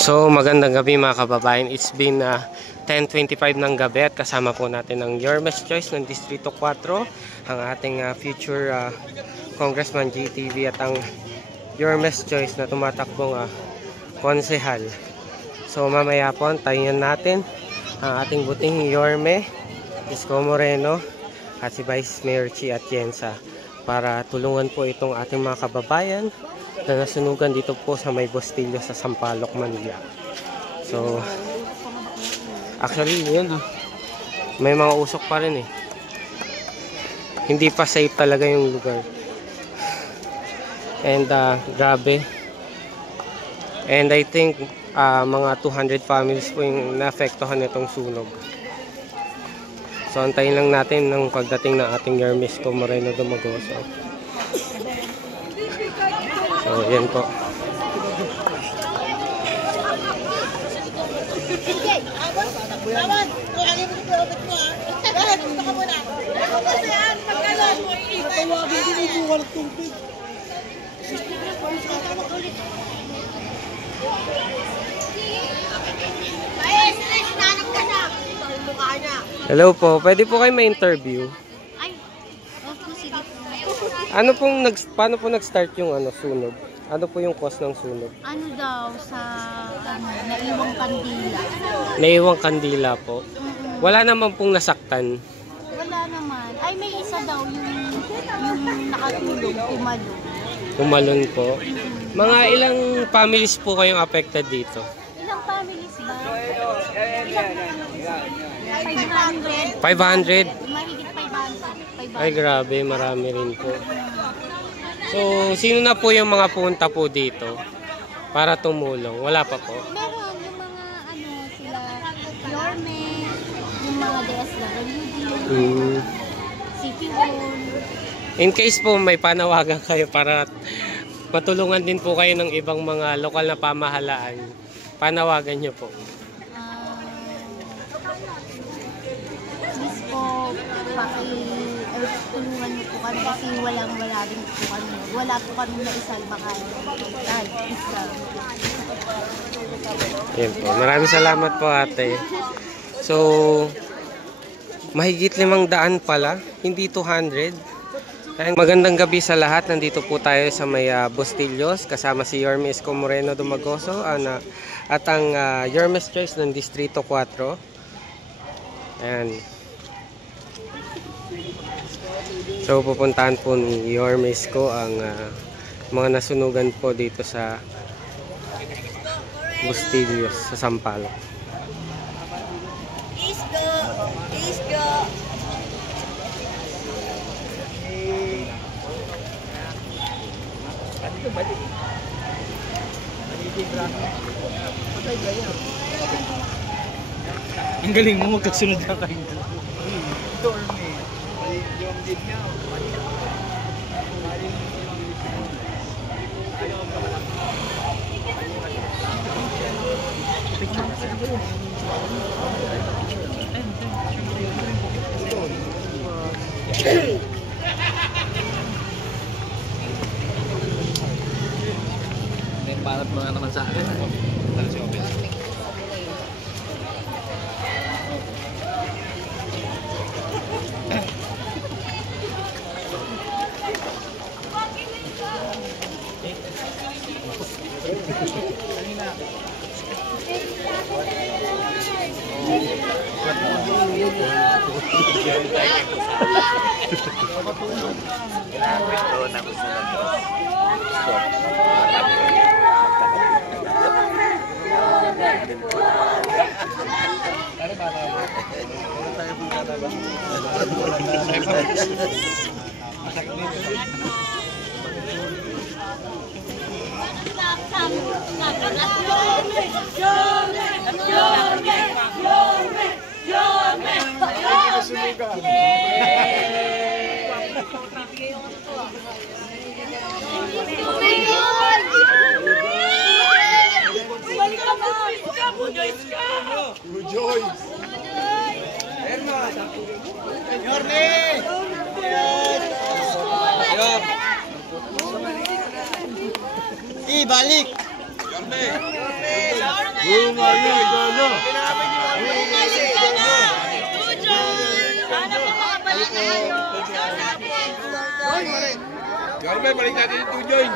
So magandang gabi mga kababayan. It's been 10:25 ng gabi at kasama po natin ang Yormes Choice ng Distrito 4, ang ating future Congressman GTV at ang Yormes Choice na tumatakbong konsehal. So mamaya po antayin natin ang ating buting Yorme Isko Moreno at si Vice Mayor Chi Atienza para tulungan po itong ating mga kababayan na nasunugan dito po sa may Bustillo sa Sampaloc, Manila. So actually yun, may mga usok pa rin hindi pa safe talaga yung lugar. And grabe. And I think mga 200 families po yung naapektuhan nitong sunog. So antayin lang natin ng pagdating ng ating Yorme Isko Moreno Dumagoso. So yan po. Hello po, pwede po kayo ma-interview? Ay, opo, sige po. Paano po nag-start yung sunog? Ano po yung cause ng sunog? Ano daw sa naiwang kandila? Naiwang kandila po. Wala naman pong nasaktan. Wala naman. Ay, may isa daw yung nakatulog, tumalon. Tumalon po. Mga ilang families po kayong affected dito? Ilang families ba? Ilang 500. 500? Mahigit 500. Ay grabe, marami rin po. So, sino na po yung mga punta po dito para tumulong? Wala pa po? Meron yung mga sila Yorme, yung mga DSWD, CP1. In case po may panawagan kayo para matulungan din po kayo ng ibang mga lokal na pamahalaan, panawagan nyo po. Please po, tulungan niyo po kami kasi wala din po kami. Wala po kami na isalba kayo. Yan po. Maraming salamat po ate. So, mahigit 500 pala, hindi 200. Magandang gabi sa lahat. Nandito po tayo sa may Bustillos kasama si Yorme Isko Moreno Dumagoso at ang Yormes Choice ng Distrito 4. Ayan. So pupuntahan po ni Yorme Isko ang mga nasunugan po dito sa Bustillos sa Sampaloc. Isko! Isko! Ang galing mo, magkasunod na kayo. Para mga naman sa akin. Joyce! Yorme, balik natin yung 2 join.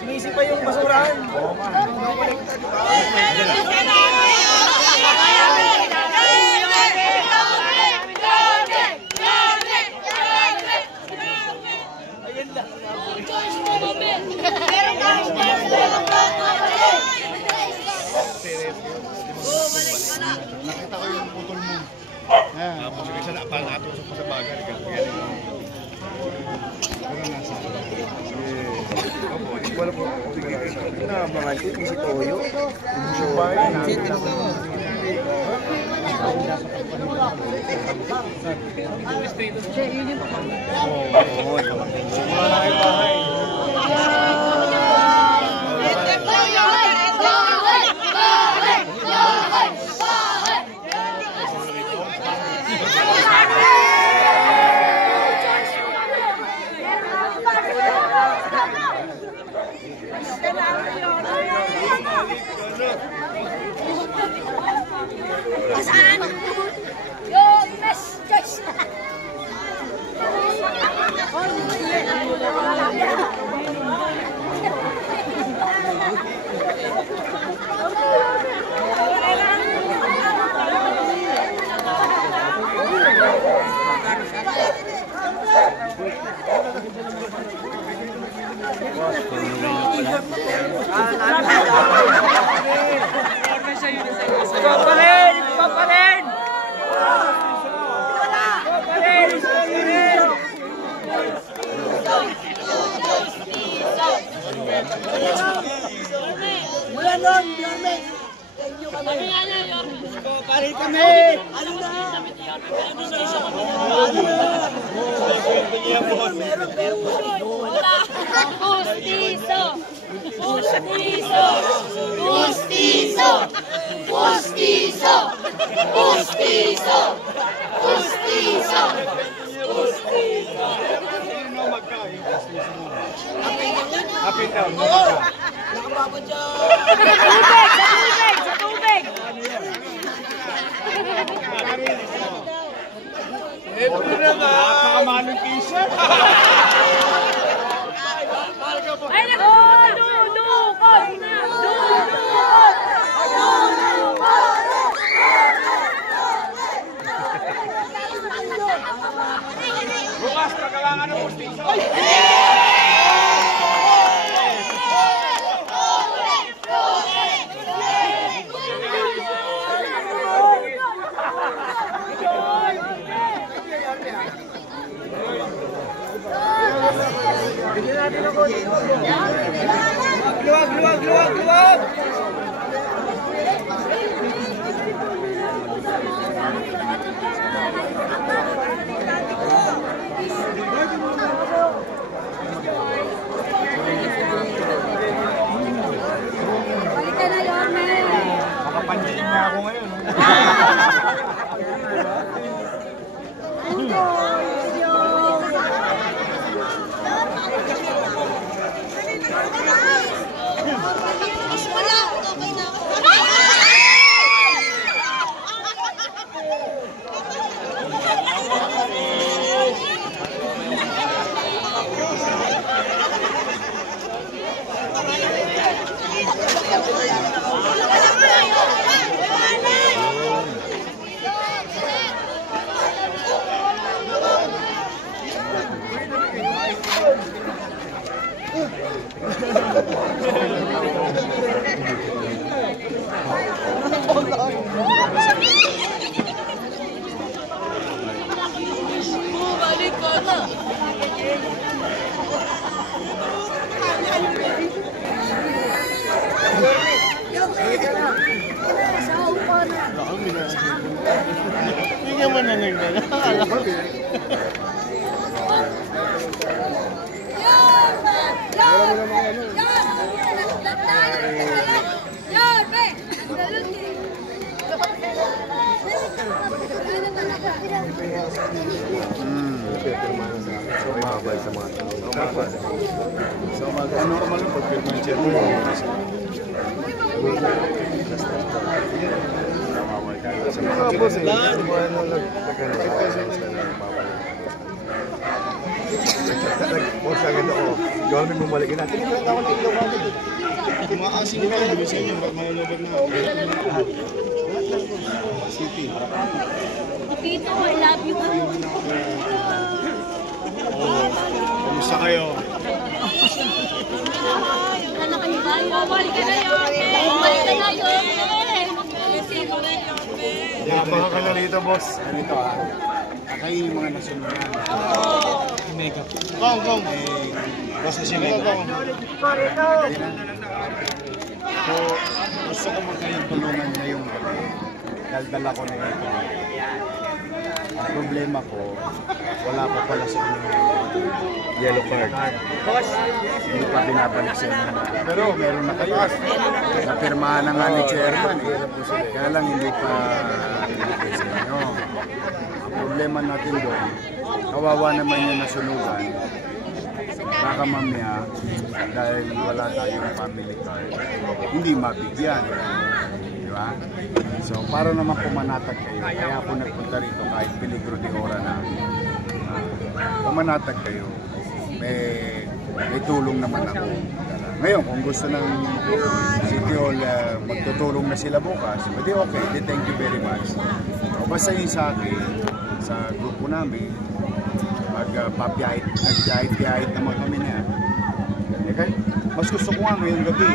Sinisip pa yung basurahan. Nakita ko yung putol mo. Tapos yung isa na parang nakatusok pa sa bagar. Wala po. Mga tip, si Toyo. Saan? Yung Miss Joyce. Mula nun, Yorme. Thank you kami. Parin kami. Ano na? Pustiso! Pustiso! Pustiso! Pustiso! Pustiso! Pustiso! Pustiso! Up and down. Nakababad dyan. Sa tubig! Napakamanong t-shirt. Ay, naku! Dudukot na! Dudukot! Dudukot! Bukas, pagkalangan ng pustiso. Luwag! Balik ka na, Yorme! Makapandiin na ako ngayon. Balik ka na! Hindi naman na nagdala. So, normal yung pag-firma yung chairman. Tapos eh, nag-post agad ako. Gawin mo bumalikin natin. Tingnan ako tingnan ako. Kumakasing ka lang sa inyo. Malulubag na. City. Tito, I love you. Kumusta kayo? Balik ka na yun. Balik ka na yun. Baka ka na rito, boss. Ganito ah. Kayo yung mga nasunod. Kong. Basta si Mega. So, gusto ko magkayong tulungan ngayong gabi. Daldala ko na ito. Ang problema ko, wala pa pala sa inyo yellow card. Hindi pa binabalik sa inyo. Pero meron na kayo. Napirmahan na nga ni chairman eh. Kaya lang hindi pa binigay sa inyo. Ang problema natin doon, kawawa naman yung nasunugan. Baka mamaya, dahil wala tayong family card, hindi mabigyan. Di ba? So, para naman pumanatag kayo, kaya ako nagpunta rito kahit peligro de ora na pumanatag kayo, may tulong naman ako. Ngayon, kung gusto ng City Hall magtutulong na sila bukas, hindi okay, thank you very much. So, basta yun sa akin, sa grupo namin, nag-jahit naman kami na. Okay? Mas gusto ko nga ngayong gabi,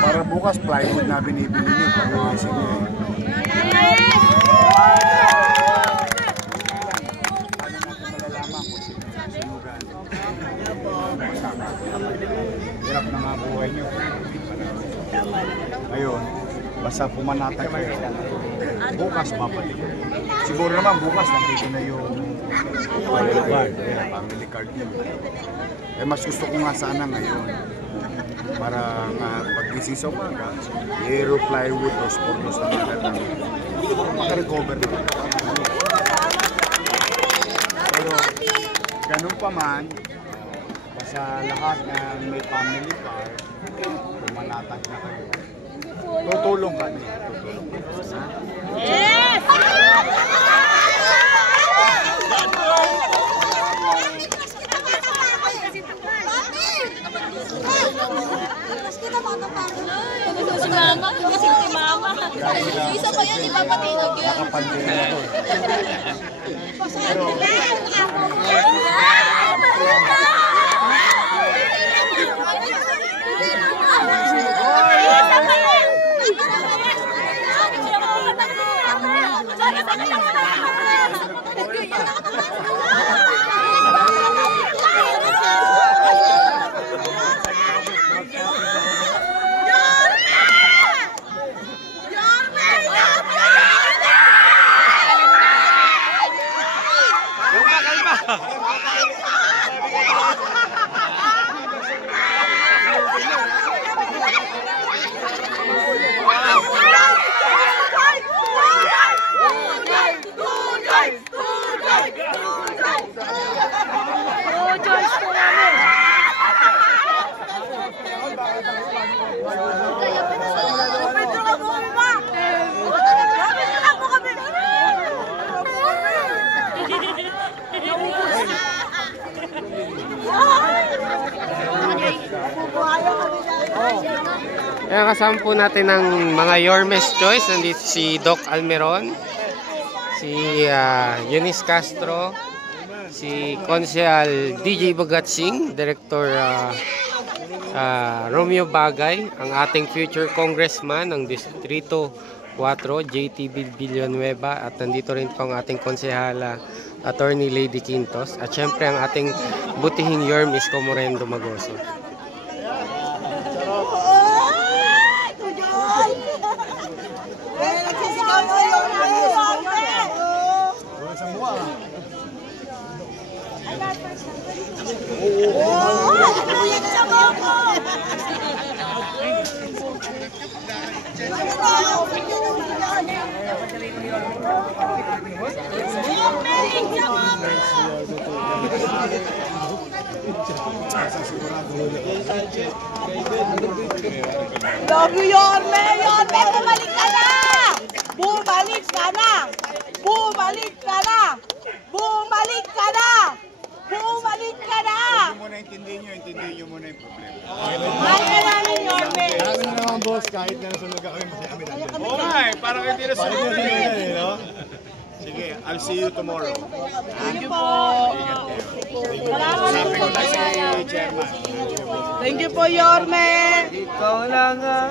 para bukas plywood na binibili niyo, pag-iisip niyo eh. Paano natin malalaman kung sino ang sunugan? Hirap na nga buhay niyo. Ngayon, basta pumanatag kayo, bukas babalik. Siguro naman bukas nandito na yung family card niyo. Eh mas gusto ko nga sana ngayon para nga pag-gising sa umaga, aero plywood o sportos na magandang makarecover naman. Pero ganun pa man, sa lahat na may family card, pumanatag na kayo. Tutulong kami. Yes! Si Mama, gising si Mama. Isa pa yan, di ba pati nagyan? Nakapandil na to. Pero, Kaya kasama po natin ng mga Yormes Choice. Nandito si Doc Almeron, si Eunice Castro, si Konsehal DJ Bagatsing, Director Romeo Bagay, ang ating future congressman ng Distrito 4, JT Villanueva, at nandito rin po ang ating konsehala Attorney Lady Quintos, at syempre ang ating butihing Yormes Comorendo Magoso. Love you, Yorme! Yorme, bumalik ka na! Bumalik ka na! Bumalik ka na! Bumalik ka na! Bumalik ka na! Intindihin nyo muna yung problema. Mahal ka namin, Yorme! Sabi na naman boss, kahit na nasunog kami, masaya kami natin. Oo nga eh, parang hindi na sunod eh. Sige, I'll see you tomorrow. Thank you po! Sabi ko na si Chairman. Thank you po, Yorme! Ikaw lang ah.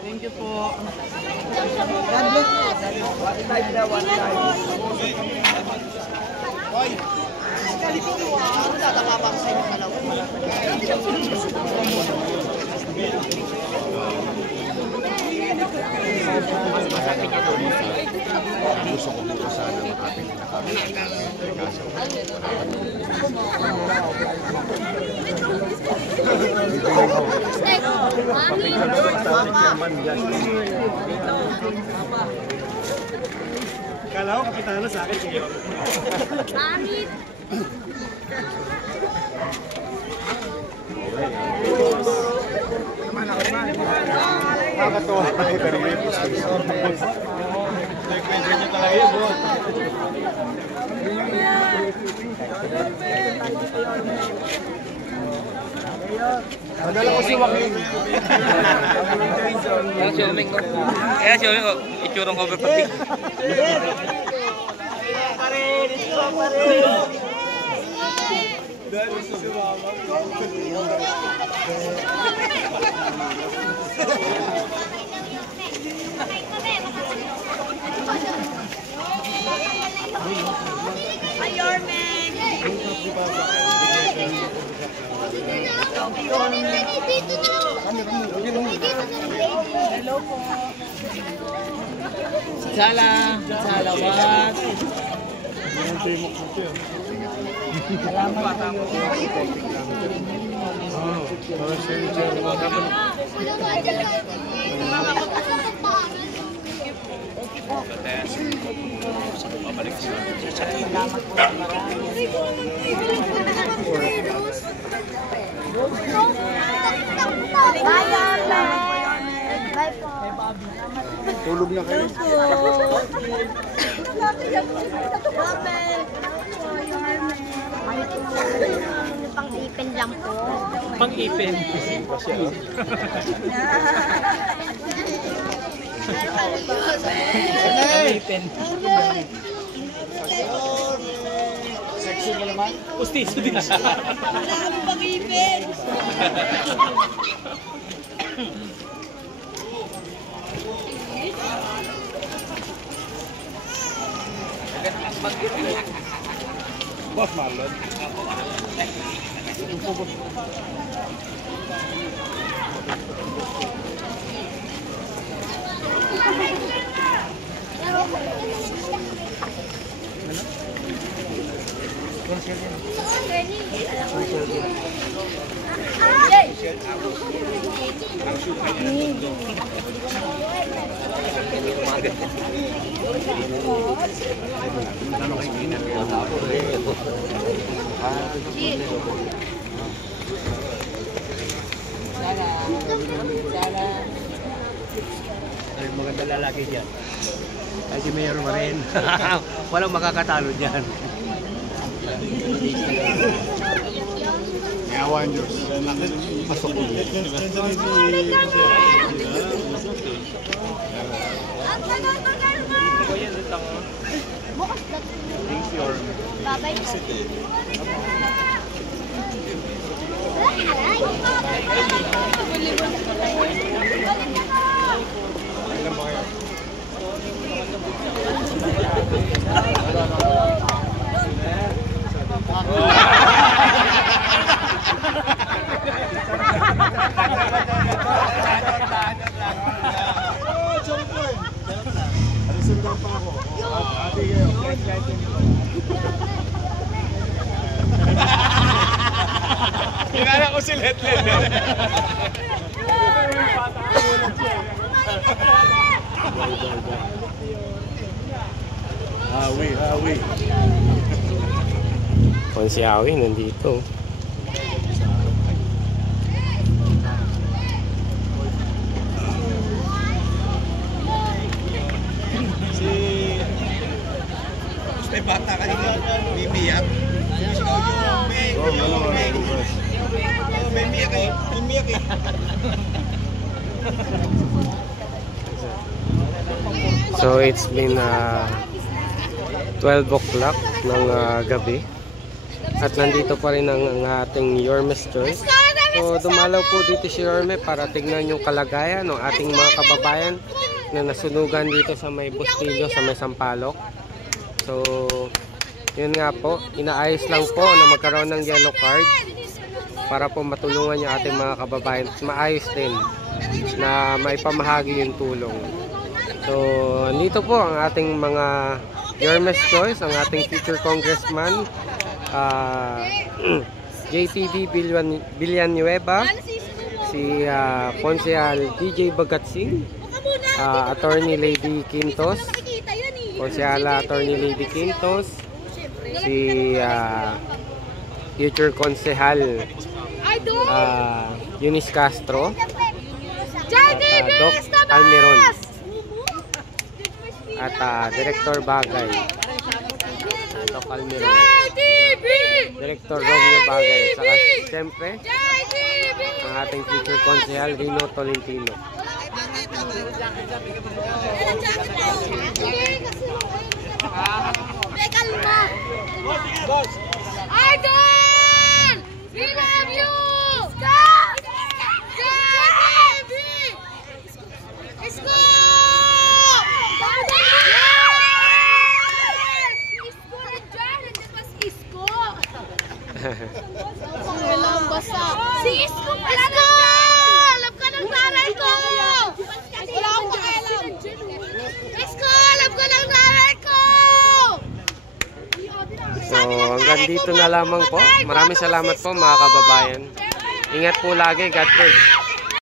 Thank you po. Gusto ko po sana makapit na kami. Kaso, Kala ko kapitano sa akin. Pangit. nakakatawa tayo kanina yung postation. Nag-question nyo talaga yun, bro. Madala ko si Joaquin. Kaya si Omeng ko, itsurong cover pati. Hi, Yorme! Hello po. Salamat. Bye, Yorme. Bye po. Tulog na kayo. Pang-ipin lang po. Pang-ipin. Sexy mo naman. Pustiso din siya. Wala kami pag-ipin! Boss Marlon. Ay, maganda lalaki dyan. Ay, si Mayor Marin. Walang makakatalo dyan. May awan Diyos. Pasok ko. Babay. Sundan pa ako. Ate kayo, flashlight nyo. Kilala ko si Letlet. Hawi. Kung si Awi nandito. May bata ka dito. Mimiyak. Mimiyak eh. So it's been 12 o'clock ng gabi. At nandito pa rin ang ating Yormes Choice. So dumalaw po dito si Yorme para tignan yung kalagayan ng ating mga kababayan na nasunugan dito sa may Bustillo, sa may Sampaloc. So yun nga po, inaayos lang po na magkaroon ng yellow card para po matulungan yung ating mga kababayan. Maayos din na maipamahagi yung tulong. So andito po ang ating mga Yormes Choice, ang ating future congressman JTV Villanueva, si Konsehal DJ Bagatsing, Attorney Lady Quintos, Konsehala Attorney Lady Quintos, si future Konsehal Eunice Castro, Doc Almiron, at Director Bagay, Doc Almiron, Director Romeo Bagay, saka siyempre ang ating future Konsehal Rino Tolentino. Idol! We love you! Stop! Isko! Si Isko pala na! Alam ka ng taray ko! Wala akong pakialam! Isko! Alam ka ng taray ko! So hanggang dito na lamang po. Maraming salamat po mga kababayan. Ingat po lagi. God first.